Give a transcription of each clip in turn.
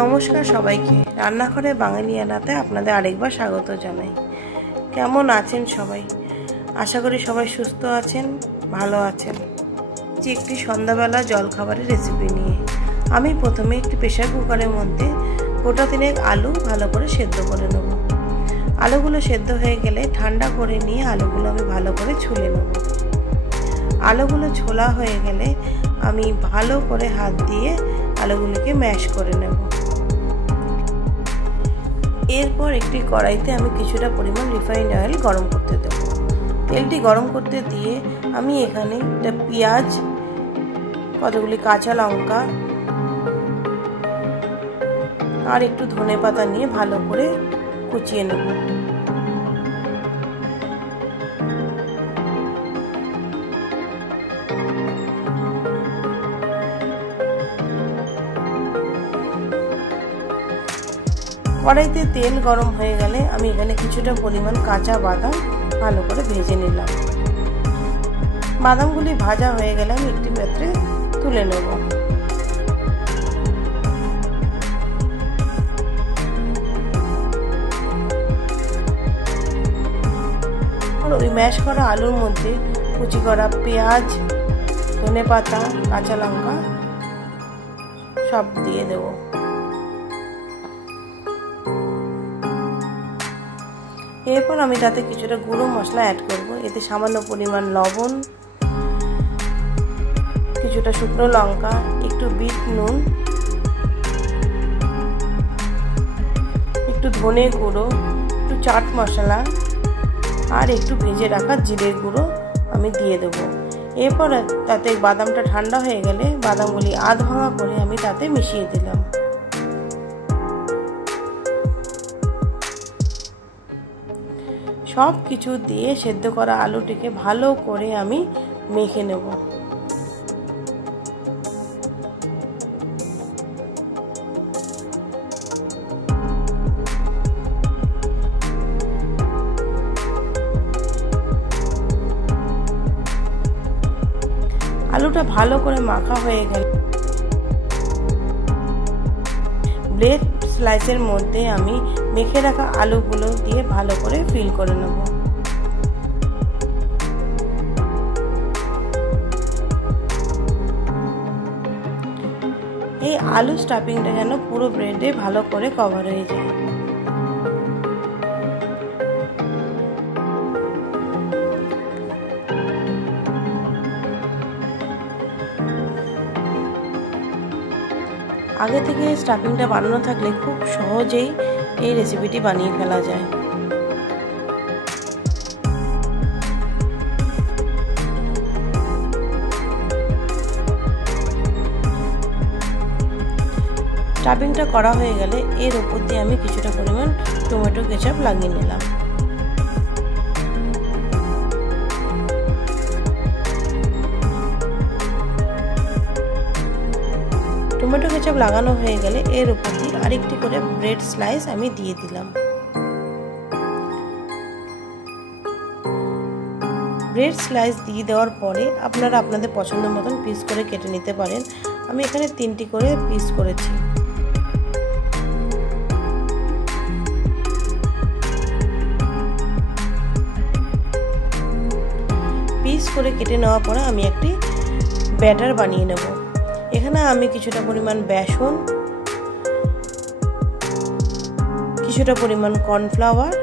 নমস্কার সবাইকে, রান্নাঘরে বাঙালিয়ানাতে আপনাদের আরেকবার স্বাগত জানাই। কেমন আছেন সবাই? আশা করি সবাই সুস্থ আছেন, ভালো আছেন। যে একটি সন্ধ্যাবেলা জলখাবারের রেসিপি নিয়ে আমি প্রথমে একটি প্রেসার কুকারের মধ্যে গোটা তিনেক আলু ভালো করে সেদ্ধ করে নেব। আলুগুলো সেদ্ধ হয়ে গেলে ঠান্ডা করে নিয়ে আলুগুলো আমি ভালো করে ছুলে নেব। আলুগুলো ছোলা হয়ে গেলে আমি ভালো করে হাত দিয়ে আলুগুলোকে ম্যাশ করে নেব। এরপর একটি কড়াইতে আমি কিছুটা পরিমাণ রিফাইন্ড অয়েল গরম করতে দেব। তেলটি গরম করতে দিয়ে আমি এখানে একটা পেঁয়াজ, কতগুলি কাঁচা লঙ্কা আর একটু ধনেপাতা নিয়ে ভালো করে কুচিয়ে নেব। কড়াইতে তেল গরম হয়ে গেলে আমি এখানে কিছুটা পরিমাণ কাঁচা বাদাম ভালো করে ভেজে নিলাম। বাদামগুলি ভাজা হয়ে গেলে আমি একটি পাত্রে তুলে নেব। ওই ম্যাশ করা আলুর মধ্যে কুচি করা পেঁয়াজ, ধনেপাতা, কাঁচা লঙ্কা সব দিয়ে দেব। এরপর আমি তাতে কিছুটা গুঁড়ো মশলা অ্যাড করব। এতে সামান্য পরিমাণ লবণ, কিছুটা শুকনো লঙ্কা, একটু বিট নুন, একটু ধনে গুঁড়ো, একটু চাট মশলা আর একটু ভেজে রাখা জিরের গুঁড়ো আমি দিয়ে দেবো। এরপর তাতে বাদামটা ঠান্ডা হয়ে গেলে বাদামগুলি আধ ভাঙা করে আমি তাতে মিশিয়ে দিলাম। সব কিছু দিয়ে সেদ্ধ করা আলুটিকে ভালো করে আমি মেখে নেব। আলুটা ভালো করে মাখা হয়ে গেল ব্রেড স্লাইসের মধ্যে আমি মেখে রাখা আলুগুলো দিয়ে ভালো করে ফিল করে নেব। এই আলু স্টাফিংটা যেন পুরো ব্রেডে ভালো করে কভার হয়ে যায়। আগে থেকে স্টাফিংটা বানানো থাকলে খুব সহজেই এই রেসিপিটি বানিয়ে ফেলা যায়। স্টাফিংটা করা হয়ে গেলে এর উপর দিয়ে আমি কিছুটা পরিমাণ টমেটো কেচাপ লাগিয়ে নিলাম। টমেটো কেচাপ লাগানো হয়ে গেলে এর উপর দিয়ে আরেকটি করে ব্রেড স্লাইস আমি দিয়ে দিলাম। ব্রেড স্লাইস দিয়ে দেওয়ার পরে আপনারা আপনাদের পছন্দ মতন পিস করে কেটে নিতে পারেন। আমি এখানে 3টি করে পিস করেছি। পিস করে কেটে নেওয়ার পরে আমি একটি ব্যাটার বানিয়ে নেব। এখানে আমি কিছুটা পরিমাণ বেসন, কিছুটা পরিমাণ কর্নফ্লাওয়ার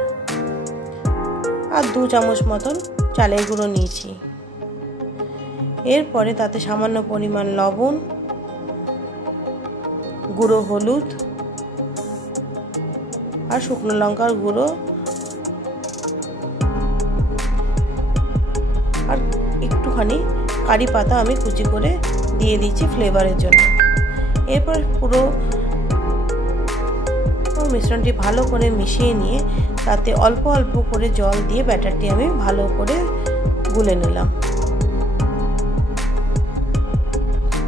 আর 2 চামচ মতন চালের গুঁড়ো নিয়েছি। এরপরে তাতে সামান্য পরিমাণ লবণ, গুঁড়ো হলুদ আর শুকনো লঙ্কার গুঁড়ো আর একটুখানি কারি পাতা আমি কুচি করে দিয়ে দিচ্ছি ফ্লেভারের জন্য। এরপর পুরো মিশ্রণটি ভালো করে মিশিয়ে নিয়ে তাতে অল্প অল্প করে জল দিয়ে ব্যাটারটি আমি ভালো করে গুলে নিলাম।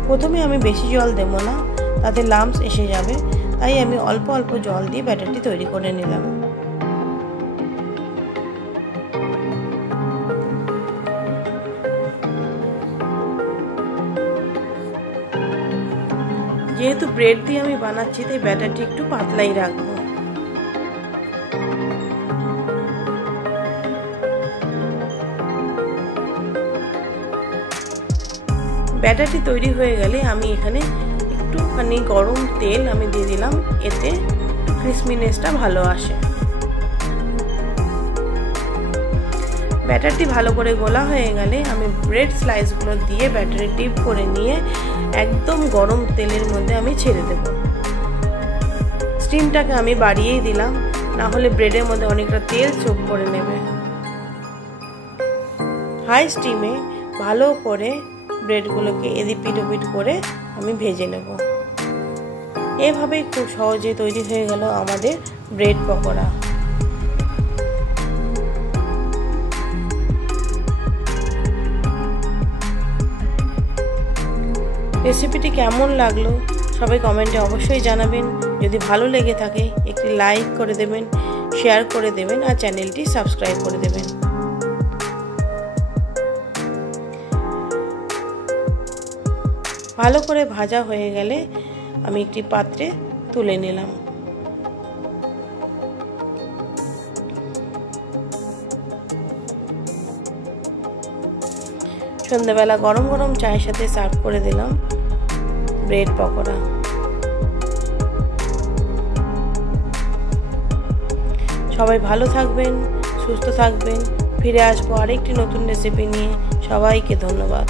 প্রথমে আমি বেশি জল দেব না, তাতে লাম্পস এসে যাবে, তাই আমি অল্প অল্প জল দিয়ে ব্যাটারটি তৈরি করে নিলাম। যে যেহেতু ব্রেড দিয়ে আমি বানাচ্ছি তাই ব্যাটারটি একটু পাতলাই রাখবো। ব্যাটারটি তৈরি হয়ে গেলে আমি এখানে একটুখানি গরম তেল আমি দিয়ে দিলাম, এতে ক্রিসপিনেসটা ভালো আসে। ব্যাটারটি ভালো করে গোলা হয়ে গেলে আমি ব্রেড স্লাইসগুলো দিয়ে ব্যাটারে ডিপ করে নিয়ে একদম গরম তেলের মধ্যে আমি ছেড়ে দেব। স্টিমটাকে আমি বাড়িয়েই দিলাম, না হলে ব্রেডের মধ্যে অনেকটা তেল চোখ করে নেবে। হাই স্টিমে ভালো করে ব্রেডগুলোকে এদিক ওপিট করে আমি ভেজে নেব। এভাবেই খুব সহজে তৈরি হয়ে গেল আমাদের ব্রেড পকোড়া। রেসিপিটি কেমন লাগলো সবাই কমেন্টে অবশ্যই জানাবেন। যদি ভালো লেগে থাকে একটি লাইক করে দেবেন, শেয়ার করে দেবেন আর চ্যানেলটি সাবস্ক্রাইব করে দেবেন। ভালো করে ভাজা হয়ে গেলে আমি একটি পাত্রে তুলে নিলাম। সন্ধ্যাবেলা গরম গরম চায়ের সাথে সার্ভ করে দিলাম ব্রেড পকোড়া। সবাই ভালো থাকবেন, সুস্থ থাকবেন। ফিরে আসবো আরেকটি নতুন রেসিপি নিয়ে। সবাইকে ধন্যবাদ।